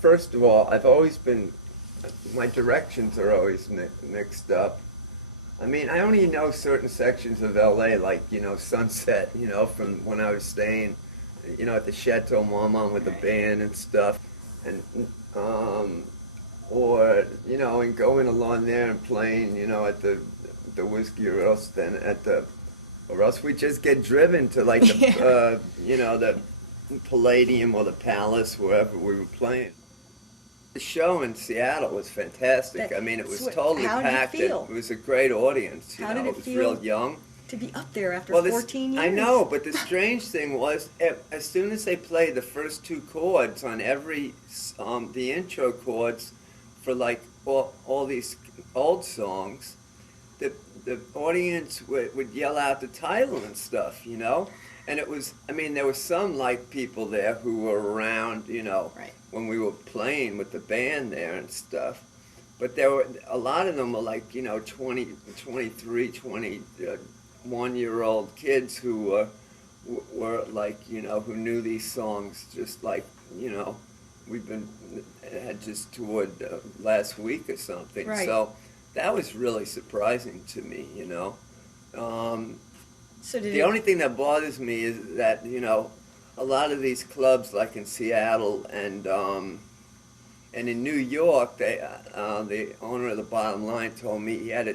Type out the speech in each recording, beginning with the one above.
first of all, I've always been, my directions are always mixed up. I mean, I only know certain sections of LA, like, Sunset, from when I was staying, at the Chateau Marmont with the band and stuff. And, or, and going along there and playing, at the Whiskey or else or else we just get driven to like the, the Palladium or the Palace, wherever we were playing. The show in Seattle was fantastic. I mean, it was totally packed. It was a great audience. How did it feel? Real young. To be up there after 14 years. I know, but the strange thing was, as soon as they played the first two chords on every, the intro chords for like all these old songs, the audience would yell out the title and stuff, And it was, I mean, there were some like people there who were around, right. when we were playing with the band there and stuff. But there were, a lot of them were like, 20, 23, 21-year-old kids who were like, who knew these songs just like, had just toured last week or something. Right. So that was really surprising to me, So the only thing that bothers me is that, a lot of these clubs, like in Seattle and in New York, the owner of the Bottom Line told me he had to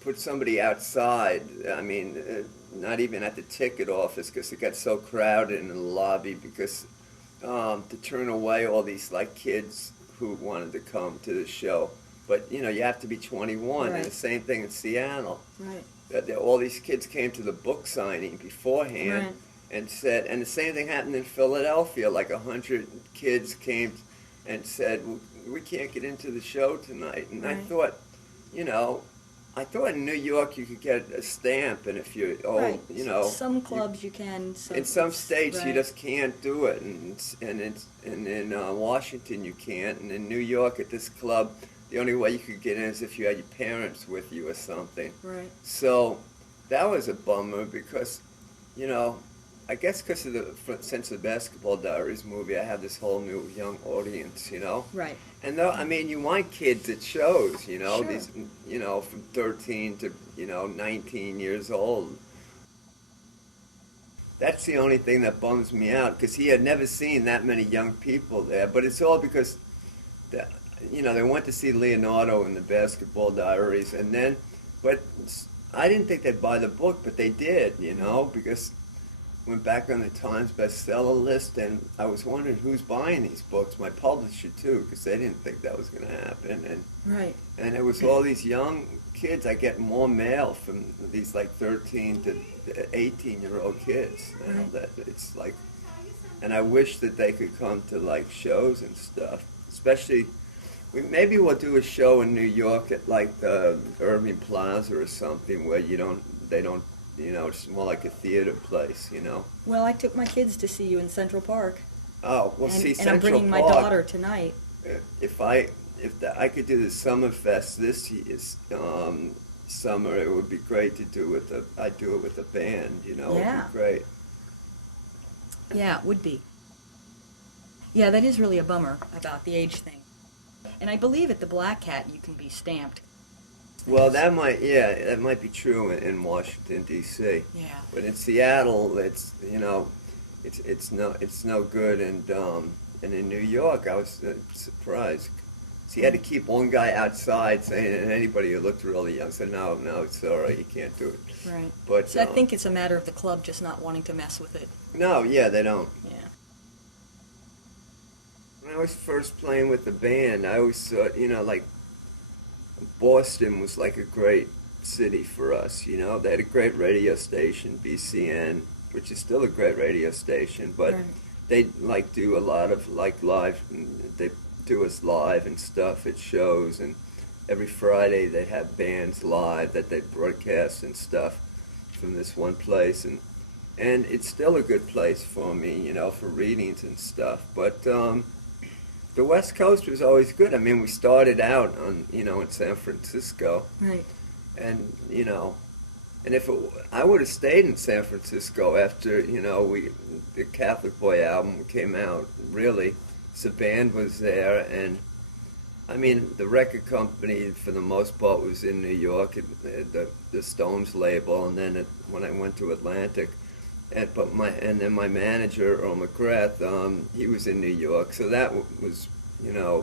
put somebody outside. I mean, not even at the ticket office because it got so crowded in the lobby because to turn away all these like kids who wanted to come to the show. But you have to be 21, right. And the same thing in Seattle. Right. All these kids came to the book signing beforehand, right. And the same thing happened in Philadelphia. Like 100 kids came and said, "We can't get into the show tonight." And right. I thought, in New York you could get a stamp, and if you're old, right. Some clubs you can. In some states right. you just can't do it, and in Washington you can't, and in New York at this club, the only way you could get in is if you had your parents with you or something. Right. So that was a bummer because, I guess because of since the Basketball Diaries movie, I have this whole new young audience, Right. And though, I mean, you want kids at shows, Sure. these, from 13 to, 19 years old. That's the only thing that bums me out because he had never seen that many young people there. But it's all because, they went to see Leonardo in the Basketball Diaries, but I didn't think they'd buy the book, but they did, because went back on the Times bestseller list, and I was wondering who's buying these books. My publisher too, because they didn't think that was going to happen, right. And it was all these young kids. I get more mail from these like 13 to 18-year-old kids now. Right. That it's like, and I wish that they could come to like shows and stuff, especially. Maybe we'll do a show in New York at like the Irving Plaza or something where they don't, it's more like a theater place, Well, I took my kids to see you in Central Park. Oh, well, see, and I'm bringing Central my Park, daughter tonight. If I could do the Summerfest this year's summer, it would be great to do I'd do it with a band, Yeah. It would be great. Yeah, it would be. Yeah, that is really a bummer about the age thing. And I believe at the Black Cat you can be stamped. Well, that might be true in Washington D.C. Yeah. But in Seattle, it's it's no good, and in New York, I was surprised. So you had to keep one guy outside saying, and anybody who looked really young said, no, sorry, you can't do it. Right. But so I think it's a matter of the club just not wanting to mess with it. No, yeah, they don't. Yeah. When I was first playing with the band, I always thought, like, Boston was like a great city for us, They had a great radio station, BCN, which is still a great radio station, but right. they like do a lot of like live, they do us live and stuff at shows, and every Friday they have bands live that they broadcast and stuff from this one place, and it's still a good place for me, for readings and stuff, but the West Coast was always good. I mean, we started out on, in San Francisco. Right. And, And I would have stayed in San Francisco after, the Catholic Boy album came out, really. So the band was there, and I mean, the record company, for the most part, was in New York, the Stones label, and then when I went to Atlantic, and then my manager, Earl McGrath, he was in New York, so that was, a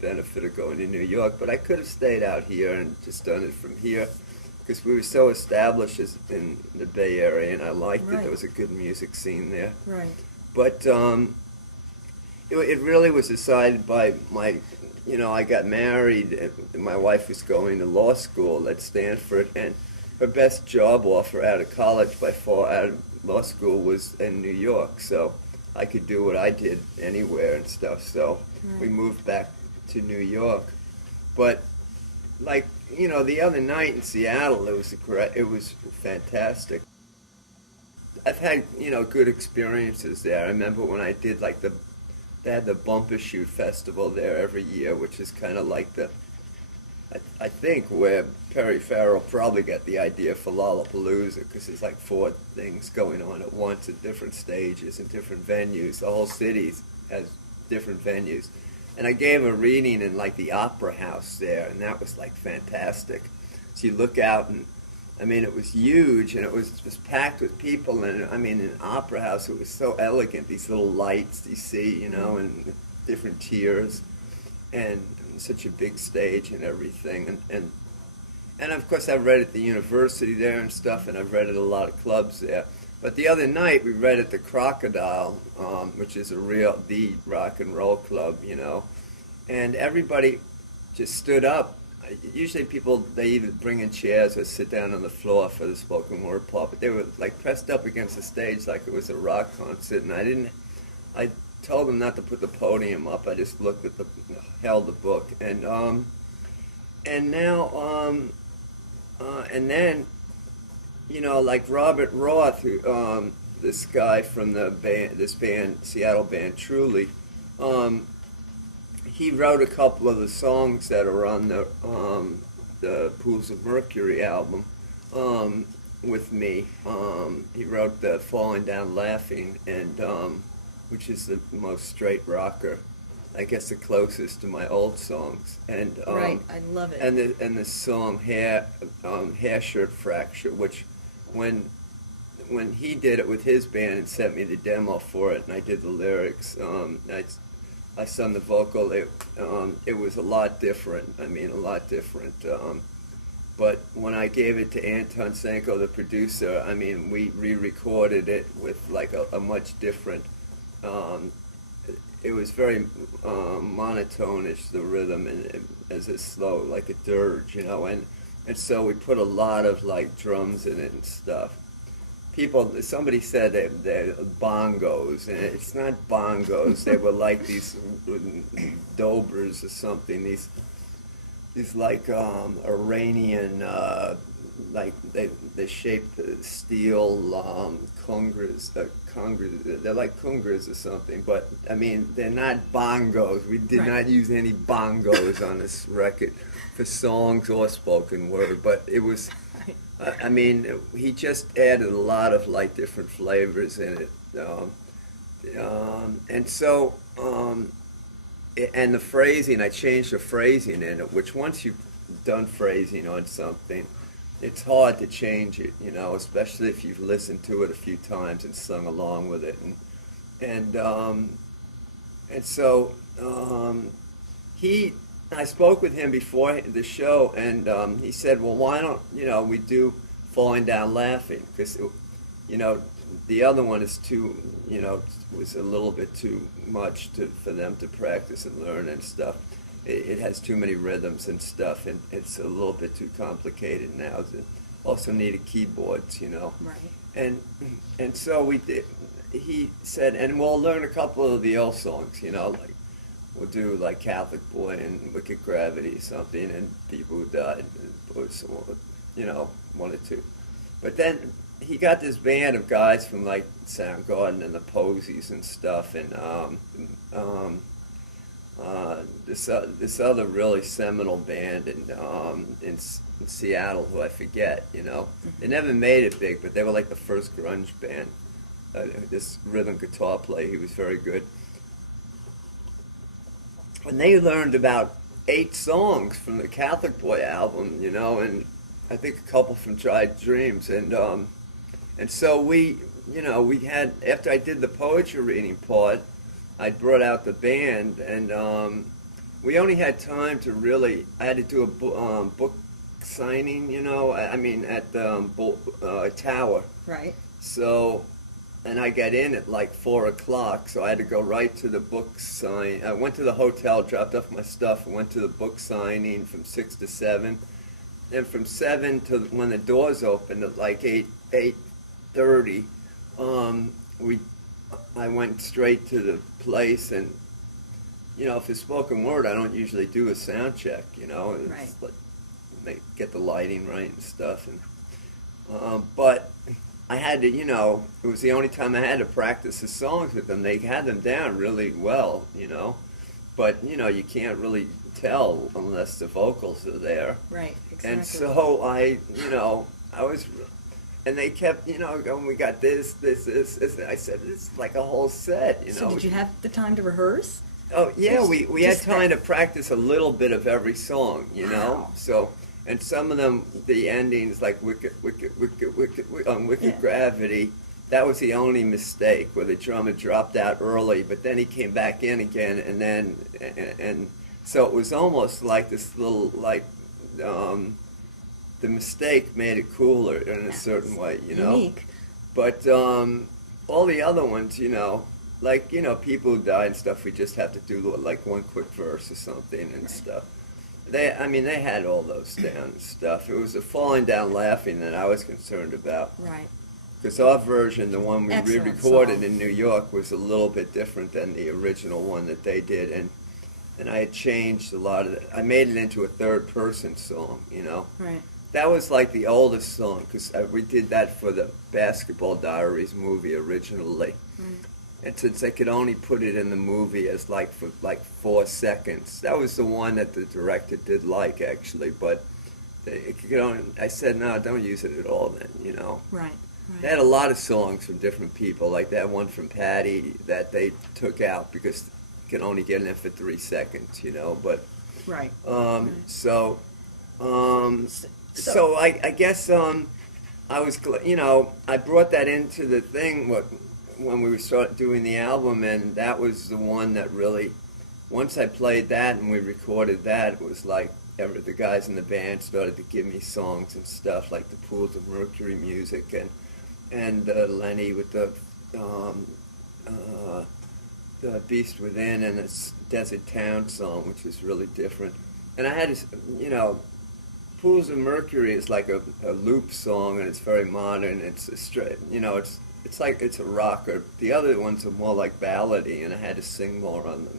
benefit of going to New York. But I could have stayed out here and just done it from here, because we were so established in the Bay Area, and I liked it. There was a good music scene there. Right. But it really was decided by I got married, and my wife was going to law school at Stanford, and her best job offer out of college by far, out of law school, was in New York, so I could do what I did anywhere and stuff, so we moved back to New York. But, the other night in Seattle, it was fantastic. I've had, good experiences there. I remember when I did, they had the Bumper Shoot Festival there every year, which is kind of like I think where Perry Farrell probably got the idea for Lollapalooza, because there's 4 things going on at once at different stages and different venues. The whole city has different venues. And I gave a reading in the Opera House there, and that was fantastic. So you look out, and I mean, it was huge, and it was just packed with people, and I mean, in an opera house, it was so elegant, these little lights you see, and different tiers, and such a big stage and everything, and of course I've read at the university there and stuff, and I've read at a lot of clubs there. But the other night we read at the Crocodile, which is the rock and roll club, and everybody just stood up. Usually people, they either bring in chairs or sit down on the floor for the spoken word part, but they were pressed up against the stage like it was a rock concert, and I told them not to put the podium up. I just held the book, and now, and then, Robert Roth, who, this guy from this band, Seattle band, Truly, he wrote a couple of the songs that are on the Pools of Mercury album with me. He wrote the Falling Down Laughing, and which is the most straight rocker, I guess the closest to my old songs. And right, I love it. And the song Hair Shirt Fracture, which when he did it with his band and sent me the demo for it, and I did the lyrics, I sung the vocal. It was a lot different. I mean, a lot different. But when I gave it to Anton Senko, the producer, I mean, we re-recorded it with a much different. It was very monotonish, the rhythm, and as a slow, like a dirge, and so we put a lot of drums in it and stuff. Somebody said they're bongos, and it's not bongos. They were these dobers or something. These Iranian, they shaped steel congas. They're like congas or something. But I mean, they're not bongos. We did not use any bongos on this record for songs or spoken word. But it was. I mean, he just added a lot of different flavors in it, and so and the phrasing, I changed the phrasing in it, which once you've done phrasing on something, it's hard to change it, especially if you've listened to it a few times and sung along with it, and so I spoke with him before the show, and he said, well, why don't, we do Falling Down Laughing? Because, the other one is too, was a little bit too much for them to practice and learn and stuff. It has too many rhythms and stuff, and it's a little bit too complicated now. It also needed keyboards, Right. And so we did. He said, and we'll learn a couple of the old songs, we'll do Catholic Boy and Wicked Gravity or something, and People Who Died, or one or two. But then he got this band of guys from Soundgarden and the Posies and stuff, and this other really seminal band in Seattle, who I forget. They never made it big, but they were like the first grunge band. This rhythm guitar player, he was very good. And they learned about 8 songs from the Catholic Boy album, and I think a couple from Tried Dreams, and so we had, after I did the poetry reading part, I brought out the band, and we only had time to really, I had to do a book signing, at the Tower. Right. So, and I got in at like 4 o'clock, so I had to go right to the book sign. I went to the hotel, dropped off my stuff, and went to the book signing from 6 to 7. And from 7 to when the doors opened at like 8:30, I went straight to the place, and for spoken word, I don't usually do a sound check, and Right. it's like get the lighting right and stuff, and but I had to, it was the only time I had to practice the songs with them. They had them down really well, but you can't really tell unless the vocals are there. Right, exactly. And so I was, and they kept, going, we got this. I said, this is like a whole set, So did you have the time to rehearse? Oh, yeah, we had Just time that. to practice a little bit of every song, Wow. So, and some of them, the endings, like Wicked Yeah. Gravity, that was the only mistake, where the drummer dropped out early, but then he came back in again, and so it was almost like this little, the mistake made it cooler in a certain way, Unique. But all the other ones, people who died and stuff, we just have to do like one quick verse or something and stuff. They had all those down and stuff. It was the falling down laughing that I was concerned about. Right. Because our version, the one we Excellent re-recorded song. in New York, was a little bit different than the original one that they did, and I had changed a lot of it. I made it into a third-person song, Right. That was like the oldest song, because we did that for the Basketball Diaries movie originally. Right. And since I could only put it in the movie as for 4 seconds, that was the one that the director did like, actually. But I said, no, don't use it at all then, Right. They had a lot of songs from different people, like that one from Patty that they took out because you could only get it in for 3 seconds, But Right. so I guess I was, I brought that into the thing when we started doing the album, and that was the one that really, once I played that and we recorded that, it was like the guys in the band started to give me songs and stuff, like the Pools of Mercury music, and Lenny with the Beast Within and this Desert Town song, which is really different. And I had to, Pools of Mercury is like a loop song, and it's very modern. It's a straight, it's like it's a rocker. The other ones are more like ballady, and I had to sing more on them,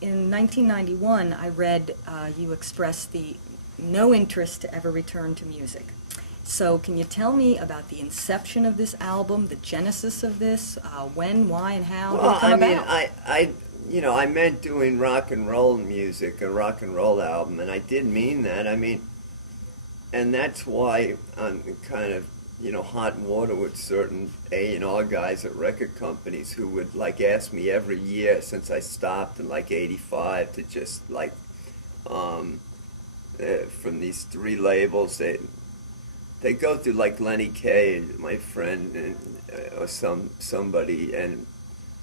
In 1991, I read you expressed the no interest to ever return to music. So can you tell me about the inception of this album, the genesis of this, when, why, and how did it come about? I meant doing rock and roll music, a rock and roll album, and I did mean that. And that's why I'm kind of, hot water with certain A&R guys at record companies who would ask me every year since I stopped in '85 to just from these 3 labels, they go through Lenny Kaye, my friend, and or somebody, and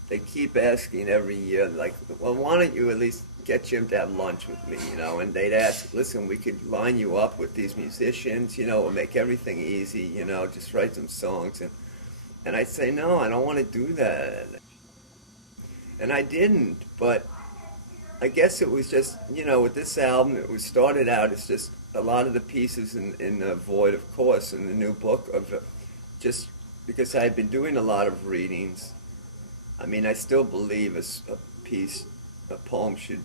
they keep asking every year, well, why don't you at least get Jim to have lunch with me, and they'd ask, listen, we could line you up with these musicians, we'll make everything easy, just write some songs, and I'd say, no, I don't want to do that, and I didn't, but I guess it was just, with this album, it was started out as just a lot of the pieces in the Void, of course, in the new book, of just because I had been doing a lot of readings. I still believe a poem should,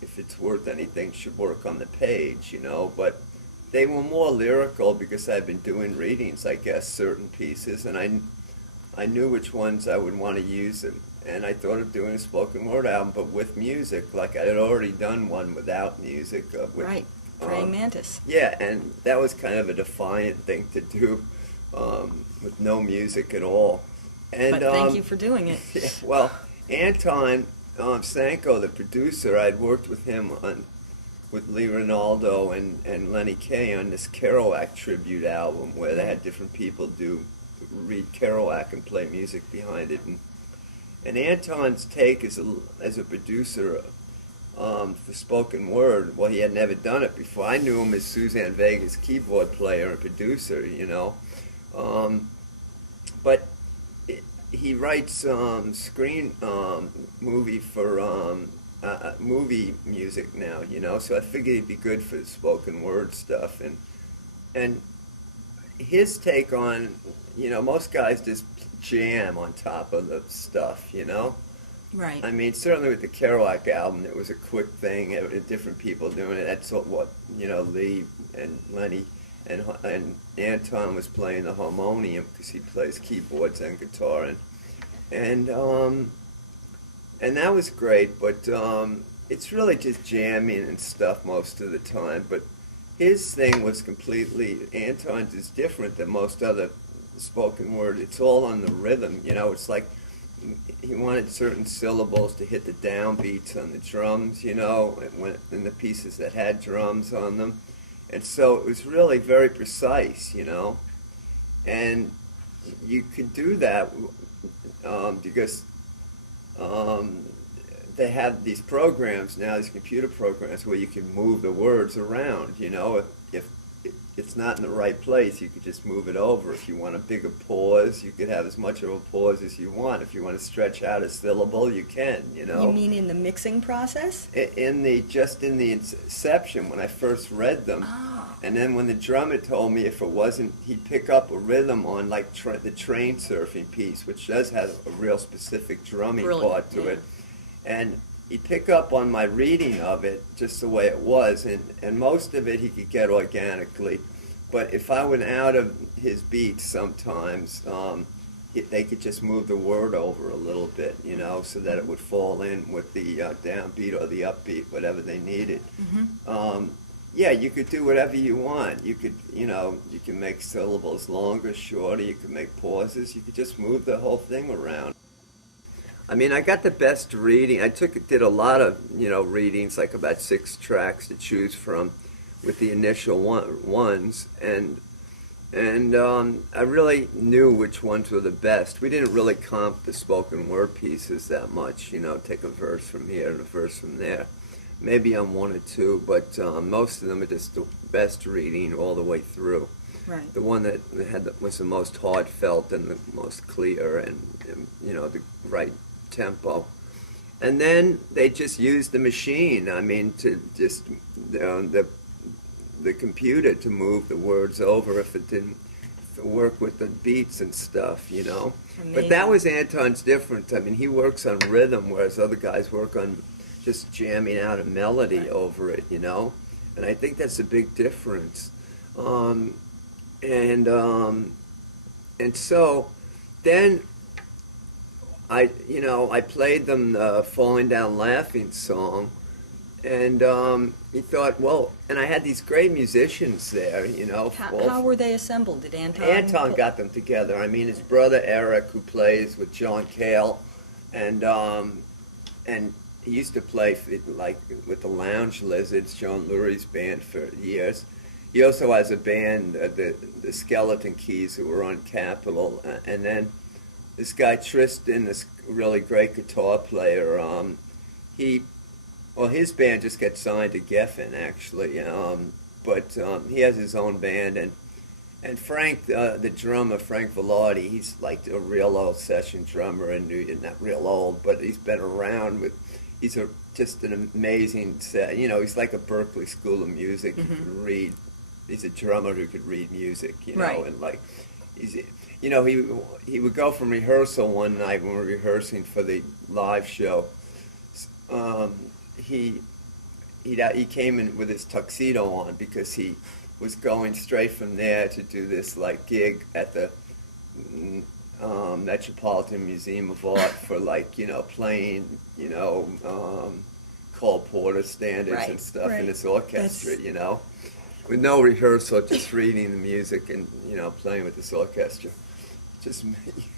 if it's worth anything, should work on the page, but they were more lyrical because I've been doing readings, I guess, certain pieces, and I knew which ones I would want to use and I thought of doing a spoken word album, but with music. Like I had already done one without music. Right, Praying Mantis. Yeah, and that was kind of a defiant thing to do, with no music at all. And But thank you for doing it. yeah, well, Anton Sanko, the producer, I'd worked with him with Lee Ronaldo and Lenny Kaye on this Kerouac tribute album, where they had different people read Kerouac and play music behind it. And Anton's take as a producer for spoken word, well, he had never done it before. I knew him as Suzanne Vega's keyboard player and producer, you know. But he writes movie for movie music now, you know. So I figured he'd be good for the spoken word stuff. And his take on, you know, most guys just jam on top of the stuff, you know. Right. I mean, certainly with the Kerouac album, it was a quick thing. Different people doing it. That's what you know. Lee and Lenny and Anton was playing the harmonium because he plays keyboards and guitar, and that was great. But it's really just jamming and stuff most of the time. But his thing was completely, Anton's is different than most other spoken word. It's all on the rhythm. You know, it's like he wanted certain syllables to hit the downbeats on the drums, you know, in the pieces that had drums on them. And so it was really very precise, you know. And you could do that because they have these programs now, these computer programs, where you can move the words around, you know. If it's not in the right place, you could just move it over. If you want a bigger pause, you could have as much of a pause as you want. If you want to stretch out a syllable, you can, you know. You mean in the mixing process? In the inception, when I first read them. Oh. And then when the drummer told me if it wasn't, he'd pick up a rhythm on like the train surfing piece, which does have a real specific drumming part to it. And he'd pick up on my reading of it just the way it was, and most of it he could get organically. But if I went out of his beats sometimes, they could just move the word over a little bit, you know, so that it would fall in with the downbeat or the upbeat, whatever they needed. Mm-hmm. Yeah, you could do whatever you want. You could, you know, you can make syllables longer, shorter, you could make pauses, you could just move the whole thing around. I mean, I got the best reading. I did a lot of, you know, readings, like about 6 tracks to choose from with the initial ones, and I really knew which ones were the best. We didn't really comp the spoken word pieces that much, you know, take a verse from here and a verse from there. Maybe on 1 or 2, but most of them are just the best reading all the way through. Right. The one that was the most heartfelt and the most clear and you know, the right tempo. And then they just used the machine, I mean, to just the computer to move the words over if it didn't work with the beats and stuff, you know. Amazing. But that was Anton's difference. I mean, he works on rhythm, whereas other guys work on just jamming out a melody over it, you know. And I think that's a big difference. And so then I played them the Falling Down Laughing song, and he thought, well, and I had these great musicians there, you know. How were they assembled? Did Anton got them together. I mean, his brother Eric, who plays with John Cale, and he used to play with the Lounge Lizards, John Lurie's band, for years. He also has a band, the Skeleton Keys, who were on Capitol, and then this guy Tristan, this really great guitar player. His band just got signed to Geffen, actually, but he has his own band, and Frank, the drummer, Frank Velarde, he's like a real old session drummer, and not real old, but he's been around with. He's just an amazing set. You know, he's like a Berklee School of Music. Mm-hmm. He can read. He's a drummer who could read music. You know, right. And like, you know, he would go from rehearsal one night when we were rehearsing for the live show. He came in with his tuxedo on because he was going straight from there to do this like gig at the Metropolitan Museum of Art for, like, playing, Cole Porter standards and stuff in this orchestra, with no rehearsal, just reading the music and, playing with this orchestra. Just,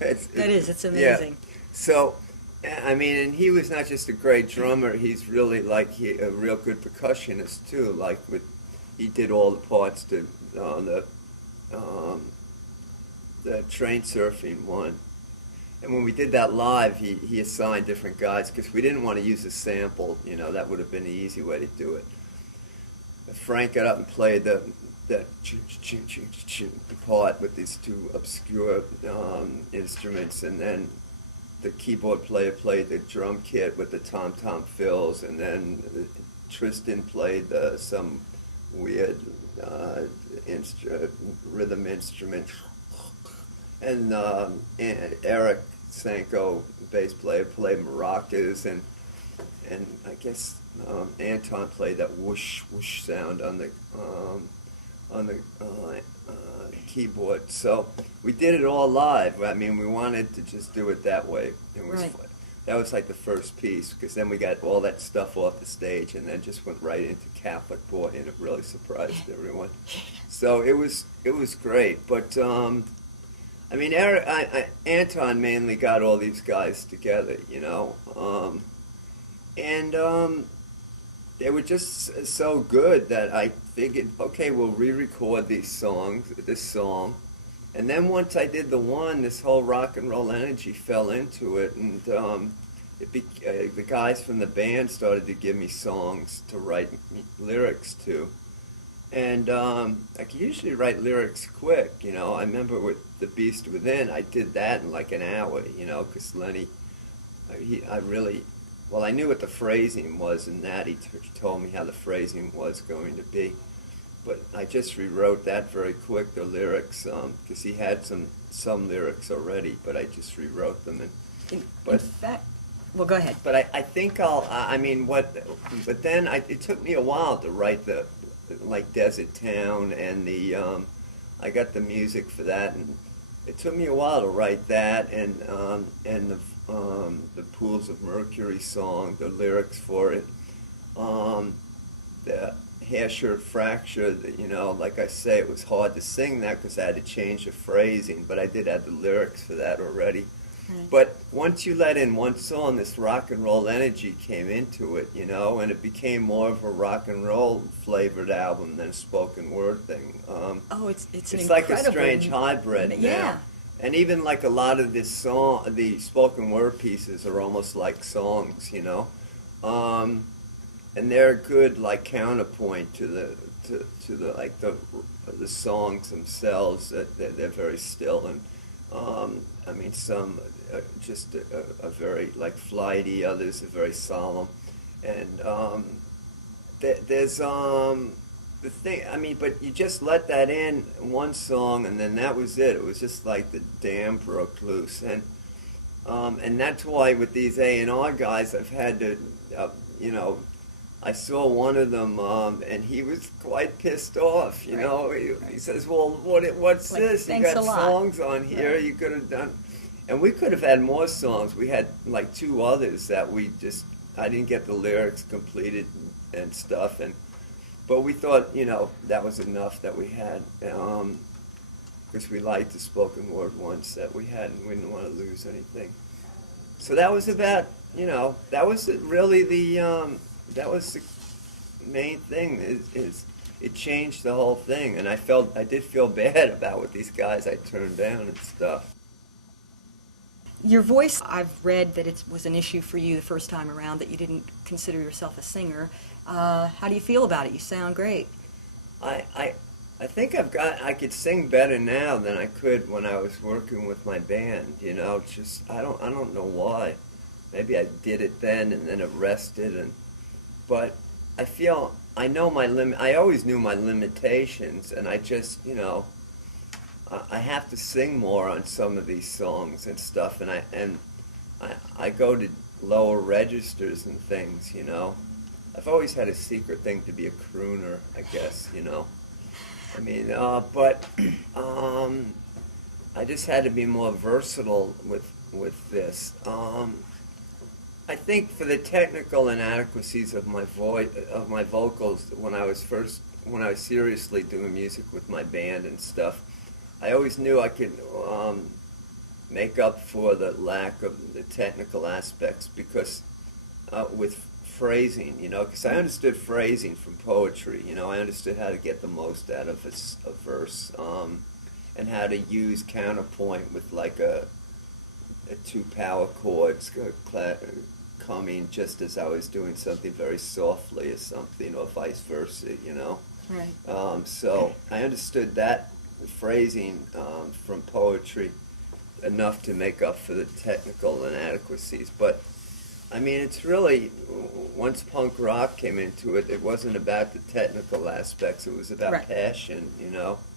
It's amazing. Yeah. So, I mean, and he was not just a great drummer, he's really, like, a real good percussionist, too, like, he did all the parts to the train surfing one. And when we did that live, he assigned different guys, because we didn't want to use a sample, that would have been the easy way to do it. Frank got up and played the part with these two obscure instruments, and then the keyboard player played the drum kit with the tom-tom fills, and then Tristan played some weird rhythm instrument, and Eric Sanko, bass player, played maracas, and I guess Anton played that whoosh whoosh sound on the keyboard. So we did it all live. I mean, we wanted to just do it that way. That was like the first piece, because then we got all that stuff off the stage, and then just went right into Catholic Boy, and it really surprised everyone. So it was great. But I mean, Anton mainly got all these guys together, and they were just so good that I figured, okay, we'll re-record this song, and then once I did the one, this whole rock and roll energy fell into it, and the guys from the band started to give me songs to write lyrics to, and I could usually write lyrics quick, I remember with The Beast Within, I did that in like an hour, because Lenny, I knew what the phrasing was, and that he told me how the phrasing was going to be. But I just rewrote that very quick, the lyrics, because he had some lyrics already, but I just rewrote them. In fact, well, go ahead. But I think but then it took me a while to write like Desert Town, and I got the music for that, and it took me a while to write that, and the Pools of Mercury song, the lyrics for it, the Hair Shirt Fracture, like I say, it was hard to sing that because I had to change the phrasing, but I did have the lyrics for that already. Right. But once you let in one song, this rock and roll energy came into it, and it became more of a rock and roll flavored album than a spoken word thing. It's like a strange hybrid now. And even like a lot of the spoken word pieces are almost like songs, and they're a good like counterpoint to the songs themselves. That they're very still, and I mean some just a very like flighty, others are very solemn, and there's the thing, I mean, but you just let that in one song, and then that was it. It was just like the dam broke loose, and that's why with these A&R guys, I've had to, I saw one of them, and he was quite pissed off. He says, "Well, what's like, this? You got songs on here. Right. You could have done," and we could have had more songs. We had like two others that I didn't get the lyrics completed and stuff, but we thought, that was enough that we had, because we liked the spoken word ones that we had, and we didn't want to lose anything. So that was about, that was really that was the main thing, is it changed the whole thing, and I did feel bad about what these guys I turned down and stuff. Your voice, I've read that it was an issue for you the first time around, that you didn't consider yourself a singer. How do you feel about it? You sound great. I think I could sing better now than I could when I was working with my band, just, I don't know why. Maybe I did it then and then it rested, but I know my limit. I always knew my limitations, and I just, I have to sing more on some of these songs and stuff, and I go to lower registers and things, I've always had a secret thing to be a crooner, I guess, I mean, but I just had to be more versatile with this. I think for the technical inadequacies of my voice, of my vocals, when I was seriously doing music with my band and stuff, I always knew I could make up for the lack of the technical aspects because with phrasing, because I understood phrasing from poetry. I understood how to get the most out of a verse, and how to use counterpoint with like a two power chords coming just as I was doing something very softly or something, or vice versa. Right. So I understood that phrasing from poetry enough to make up for the technical inadequacies. But I mean, it's really, once punk rock came into it, it wasn't about the technical aspects, it was about Right. passion.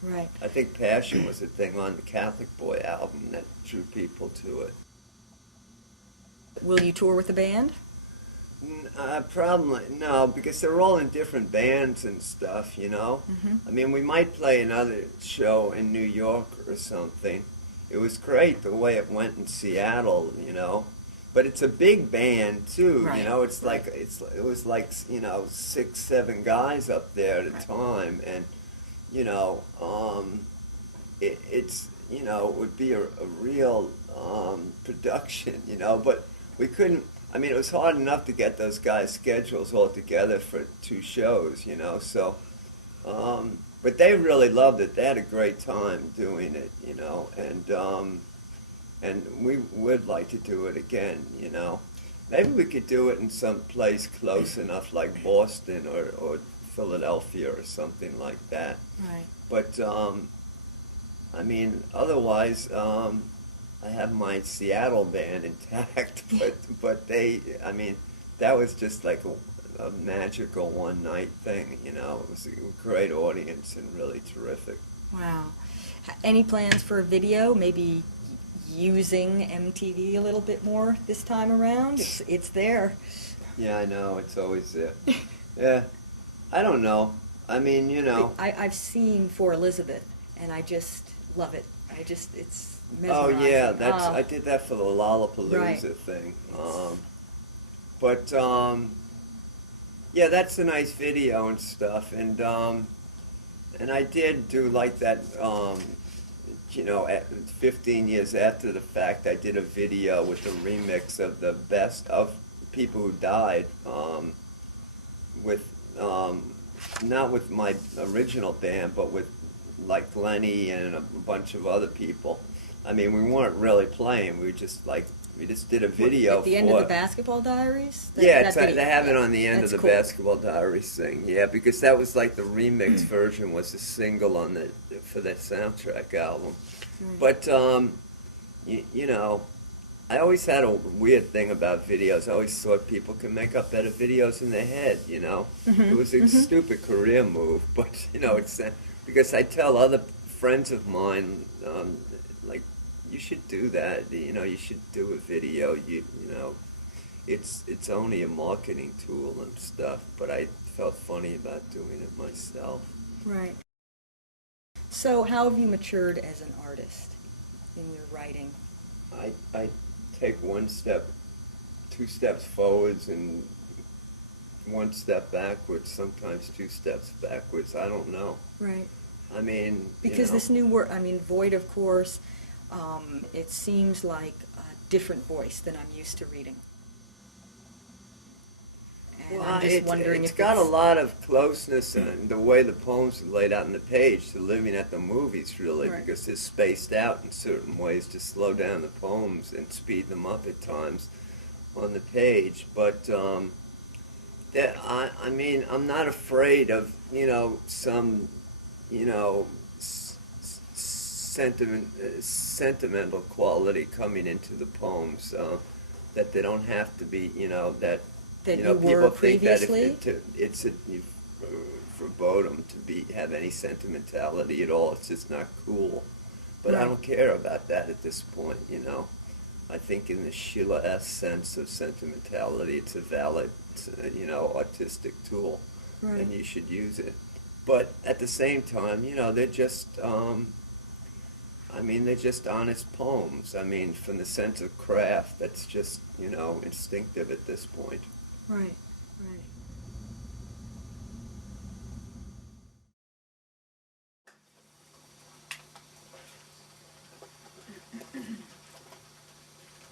Right. I think passion was a thing on the Catholic Boy album that drew people to it. Will you tour with the band? Probably no, because they're all in different bands and stuff. I mean, we might play another show in New York or something. It was great the way it went in Seattle. But it's a big band too. Right. It's like it was like 6, 7 guys up there at a time, and it would be a real production. But we couldn't. I mean, it was hard enough to get those guys' schedules all together for 2 shows, so, but they really loved it. They had a great time doing it, and we would like to do it again, Maybe we could do it in some place close enough, like Boston or Philadelphia or something like that. Right. But, I mean, otherwise, I have my Seattle band intact, but I mean, that was just like a magical one-night thing, It was a great audience and really terrific. Wow. Any plans for a video? Maybe using MTV a little bit more this time around? It's there. Yeah, I know, it's always there. Yeah, I don't know. I mean, I've seen For Elizabeth, and I just love it. It's Oh mesmerizing. yeah, I did that for the Lollapalooza Right. thing. But yeah, that's a nice video and stuff, and I did do like that. 15 years after the fact, I did a video with a remix of the best of people who died. With not with my original band, but with like Lenny and a bunch of other people. I mean, we weren't really playing. We just did a video At the end of the Basketball Diaries? Yeah, that they have it on the end That's of the cool. Basketball Diaries thing. Yeah, because that was like the remix version was a single for the soundtrack album. But I always had a weird thing about videos. I always thought people could make up better videos in their head. It was a stupid career move, but it's because I tell other friends of mine, like, you should do that. You should do a video. It's only a marketing tool and stuff. But I felt funny about doing it myself. Right. So how have you matured as an artist in your writing? I take 1 step, 2 steps forwards, and 1 step backwards. Sometimes 2 steps backwards. I don't know. Right. I mean, Because this new work, Void, of course, it seems like a different voice than I'm used to reading. And I'm just wondering it's if got a lot of closeness in the way the poems are laid out on the page to Living at the Movies, really, Right. because they're spaced out in certain ways to slow down the poems and speed them up at times on the page. But I mean, I'm not afraid of some sentimental quality coming into the poems, that they don't have to be, that that you people were think that previously. it's verboten to have any sentimentality at all. It's just not cool. But I Right. don't care about that at this point. I think in the Sheila-esque sense of sentimentality, it's a valid, artistic tool, Right. and you should use it. But at the same time, they're just I mean, they're just honest poems. I mean, from the sense of craft, that's just, instinctive at this point. Right, right.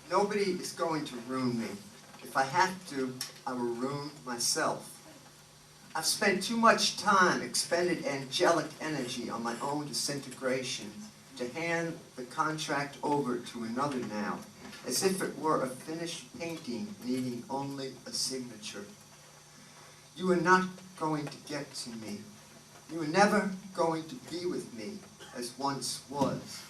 Nobody is going to ruin me. If I have to, I will ruin myself. I've spent too much time, expended angelic energy on my own disintegration to hand the contract over to another now, as if it were a finished painting needing only a signature. You are not going to get to me. You are never going to be with me as once was.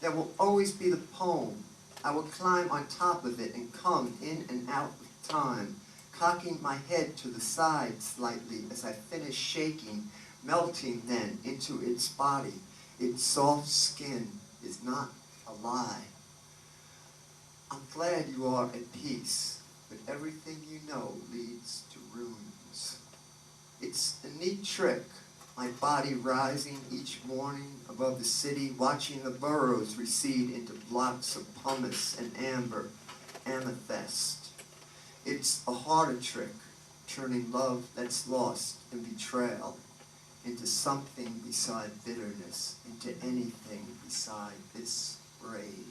There will always be the poem. I will climb on top of it and come in and out of time, cocking my head to the side slightly as I finish shaking, melting then into its body. Its soft skin is not a lie. I'm glad you are at peace, but everything you know leads to ruins. It's a neat trick, my body rising each morning above the city, watching the boroughs recede into blocks of pumice and amber, amethyst. It's a harder trick, turning love that's lost in betrayal into something beside bitterness, into anything beside this rage.